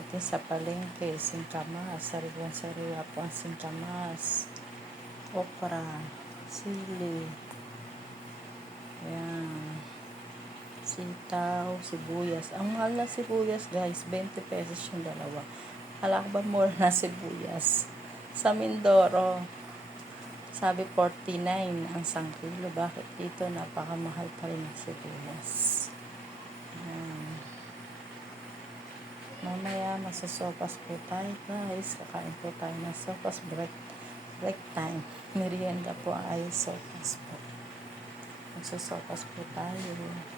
natin sa palengke. Singkamas, sariwan-sariwa po ang singkamas, okra, sili, ayan, sitaw, sibuyas. Ang mahal na sibuyas guys, 20 pesos yung dalawa. Hala ko ba mura na sibuyas? Sa Mindoro, sabi 49 ang 1 kilo. Bakit dito napakamahal pa rin ang sibuyas? Mamaya magsasopas po tayo guys. Kakain po tayo ng sopas. Break time. Merienda po ay sopas po. Magsasopas po tayo.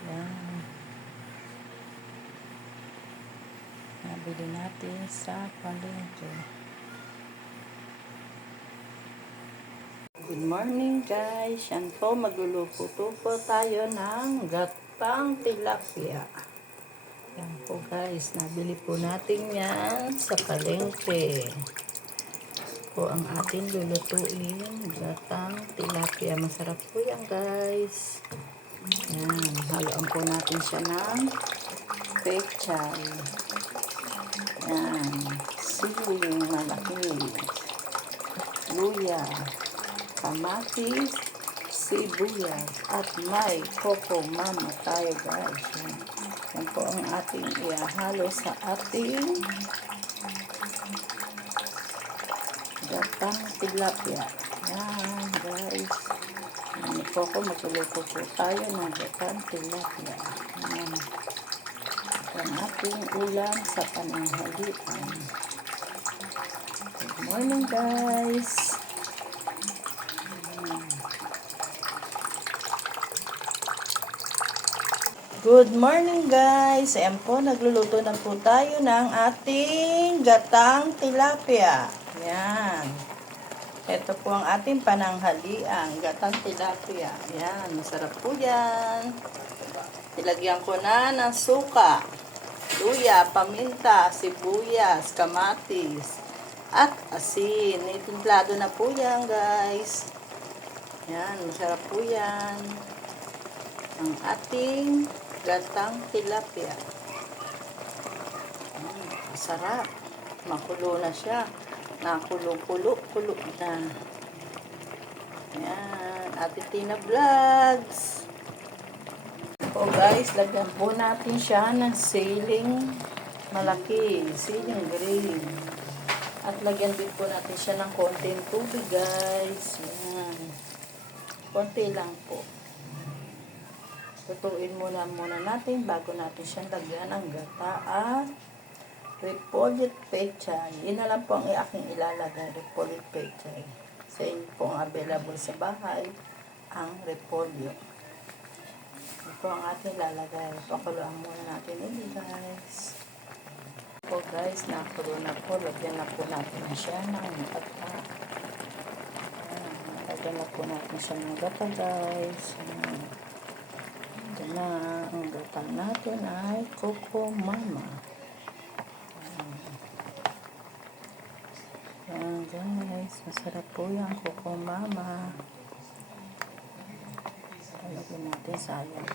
Yan. Nabili natin sa palengke. Good morning guys. Yan po, magluluto po tayo ng gatang tilapia. Yan po guys, nabili po natin yan sa palengke. Po ang ating lulutuin, gatang tilapia. Masarap po yan guys. Yan, haluan po natin siya ng pechay. Yan, siling malaki, luya, kamatis, sibuyas, at may coco mama tayo guys. Yan po ang ating ihahalo sa ating gatang tilapia. Yan guys. Yan po ako, magluluto po tayo ng gatang tilapia. Yan. Ang ating ulam sa pananghalian. Good morning guys. Good morning guys. Ayan po, nagluluto na po tayo ng ating gatang tilapia. Ayan. Ito po ang ating pananghalian, gatang tilapia. Ayan, masarap po yan. Ilagyan ko na ng suka, luya, paminta, sibuyas, kamatis, at asin. Itimplado na po yan guys. Ayan, masarap po yan. Ang ating gatang tilapia. Masarap. Makulo na siya. Nakulo-kulo na. Ayan. Ate Tina Vlogs. So guys, lagyan po natin siya ng siling malaki. Siling green. At lagyan din po natin siya ng konting tubig guys. Ayan. Konti lang po. Tutuin muna natin bago natin siyang lagyan ng gata at repolyo pechay. Yun na lang po ang aking ilalagay, repolyo pechay. Sa inyo po ang available sa bahay, ang repolyo. Ito po ang ating ilalagay. Pakuluan muna natin ito guys. Po guys, nakulo na po. Lagyan na po natin siya ng gata. Lagyan na po natin siya ng gata guys. Ito na, ang gata natin ay Coco Mama. Ayan guys, masarap po yung Coco Mama. Lagyan natin sayang.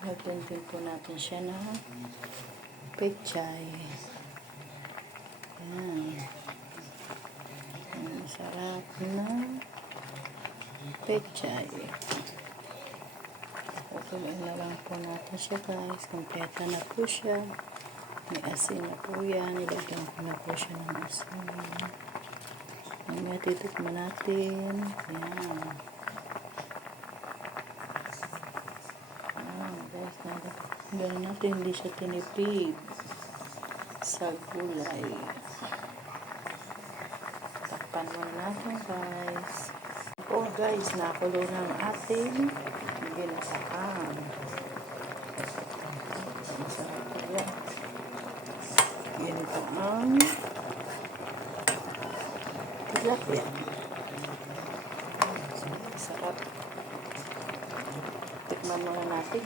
Lagyan din po natin siya na pechay. Ayan. Masarap na pechay. Tutuloy na lang po natin siya guys. Kompleto na po siya. May asin na po yan. Nilagyan ko na po siya ng asin. Mamaya titikman natin. Ayan. Ayan guys. Gano'n natin hindi siya tinipid sa gulay. Takpan muna natin guys. Oh guys, nakulo ng ating ginasaan. Masarap po yan. Ganito ang tilapia. Masarap. Tikman muna natin.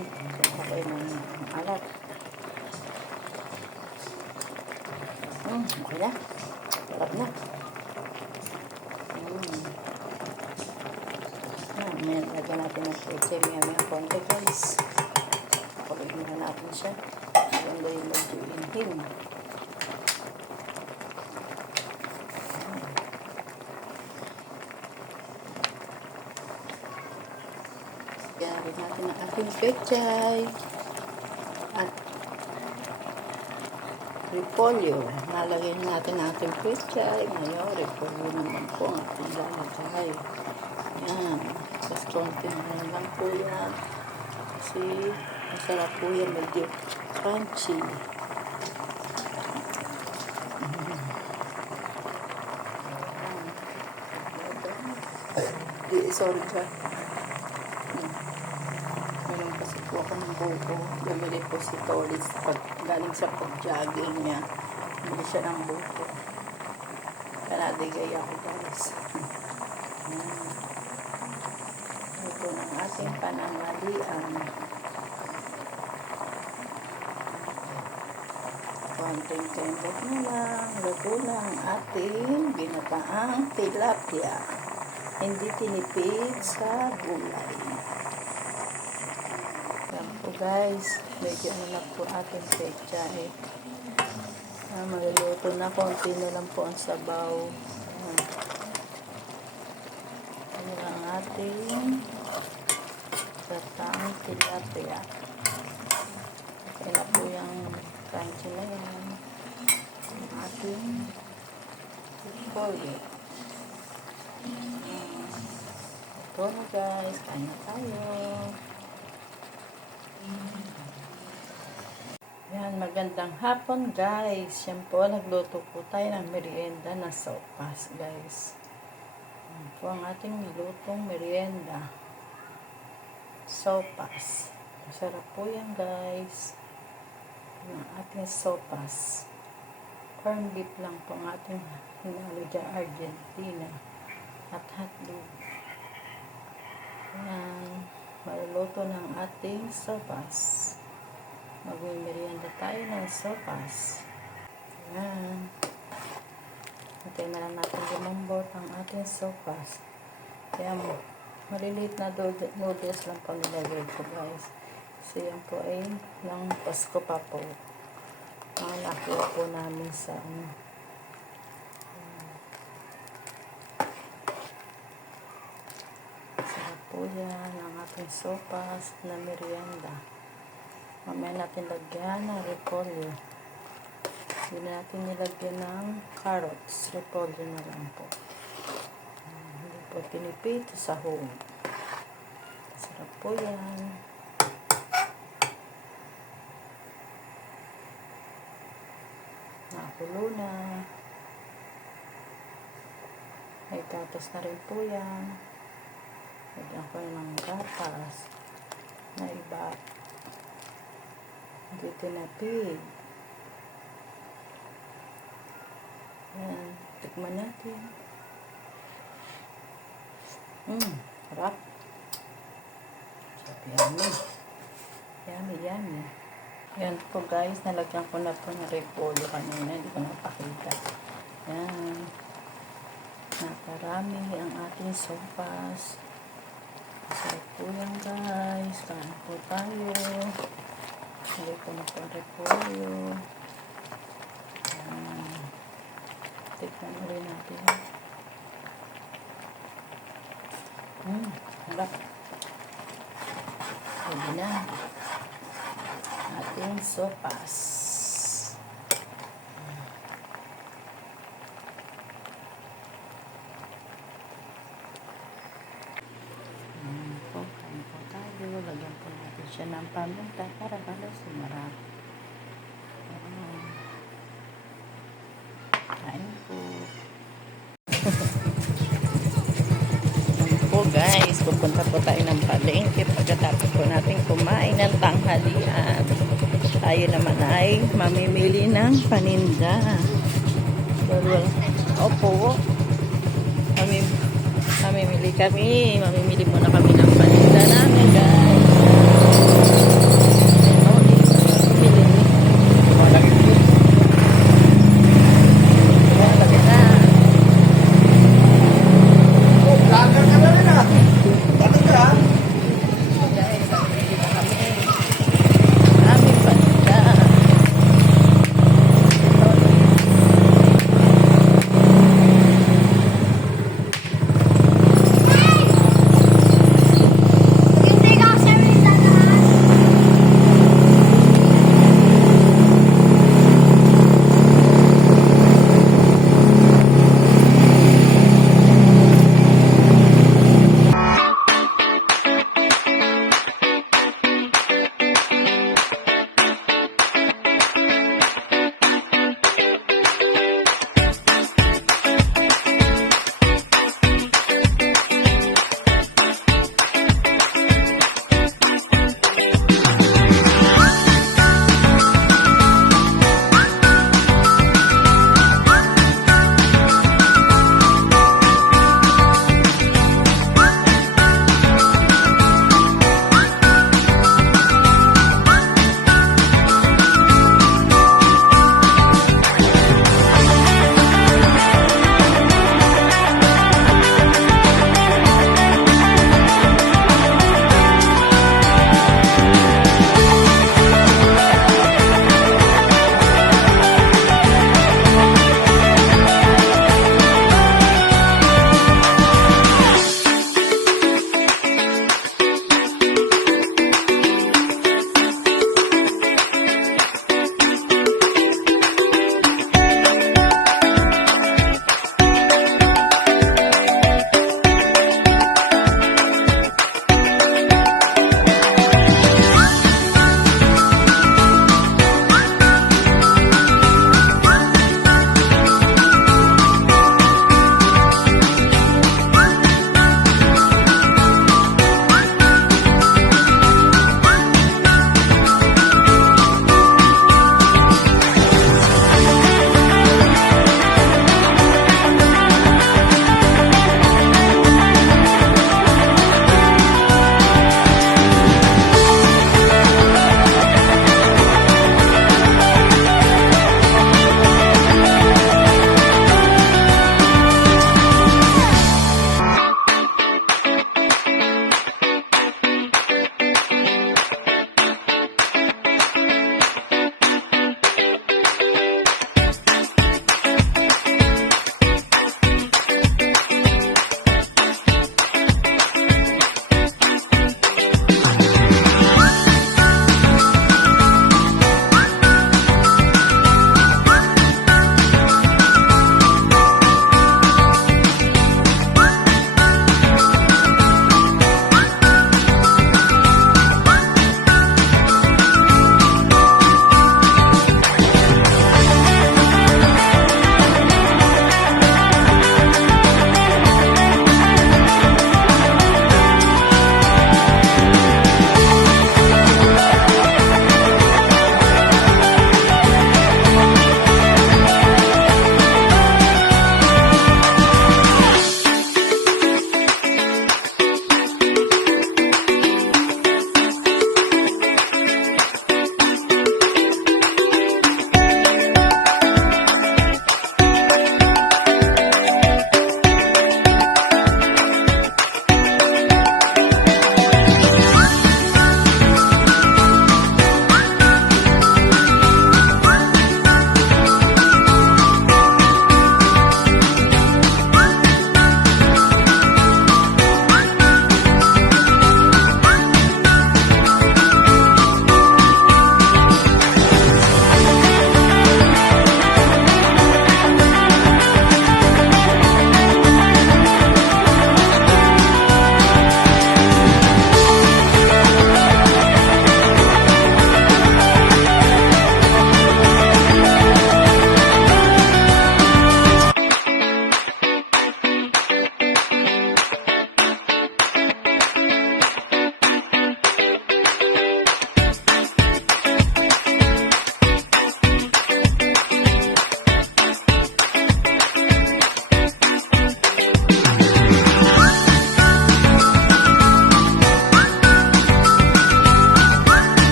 Kung kayo ng alat. Okay na. Sarap na. Ayan, lagyan natin ng peche. Maya konti guys. Pakuloy na natin siya. Maganda yung medyo inhim. Lagyan natin ang ating pechay. At repolyo. Nalagyan natin ang ating pechay. Ngayon, repolyo naman po ang ating lalagay. Ayan. Tapos konti na lang po yan. Kasi masarap po yan. Medyo crunchy. Sorry ka. Meron kasi po ako ng buko. Bumili po si Tolis pag galing sa pag-jogging niya. Bumili siya ng buko. Kaya nadigay ako guys. Ito ng ating pananghalian. Konting tembok na lang. Luto na ang ating ginataang tilapia. Hindi tinipid sa gulay. Yan po guys. Medyo ano na po ating pechay. Maluluto na. Konti na lang po ang sabaw. Ayan ang ating gatang tilapia. Okay na po yung crunchy na yan. Ang ating repolyo. Ito na guys, kain na tayo. Yan, magandang hapon guys. Yan po, nagluto po tayo ng merienda na sopas guys. Yan po ang ating nilutong merienda. Sopas. Masarap po yan guys. Yung ating sopas. Corn beef lang po ang ating hinalo dyan, Argentina. At hotdog. Ayan, maluluto ng ating sopas. Magmimerienda tayo ng sopas. Ayan. Hintay na lang natin lumambot ang ating sopas. Kaya maliliit na noodles lang po nilagay ko guys. Kasi yan po ay ng Pasko pa po. Ang nakuha po namin sa po yan ang ating sopas na merienda. Mamaya natin lagyan ng repolyo. Hindi natin nilagyan ng carrots. Repolyo na lang po. Hindi po tinipid sa home. Sarap po yan. Nakulo na. May gatas na rin po yan. Lagyan ko ng gatas na iba. Hindi tinapid. Ayan. Tikman natin. Harap. Yummy. Yummy, yummy. Ayan po guys. Nalagyan ko na po ng repolyo kanina. Hindi ko napakita. Ayan. Nakarami ang ating sopas. Sarap po yan guys. Kain po tayo. Hindi ko na po ang repolyo. Tignan na rin natin. Harap. Pwede na. Ating sopas. Lagyan po natin siya ng paminta para sumarap. Kain po. Ayan po guys, pupunta po tayo ng palengke pagkatapos po natin kumain ng tanghalian. Tayo naman ay mamimili ng paninda. Opo. Mamimili muna kami ng paninda.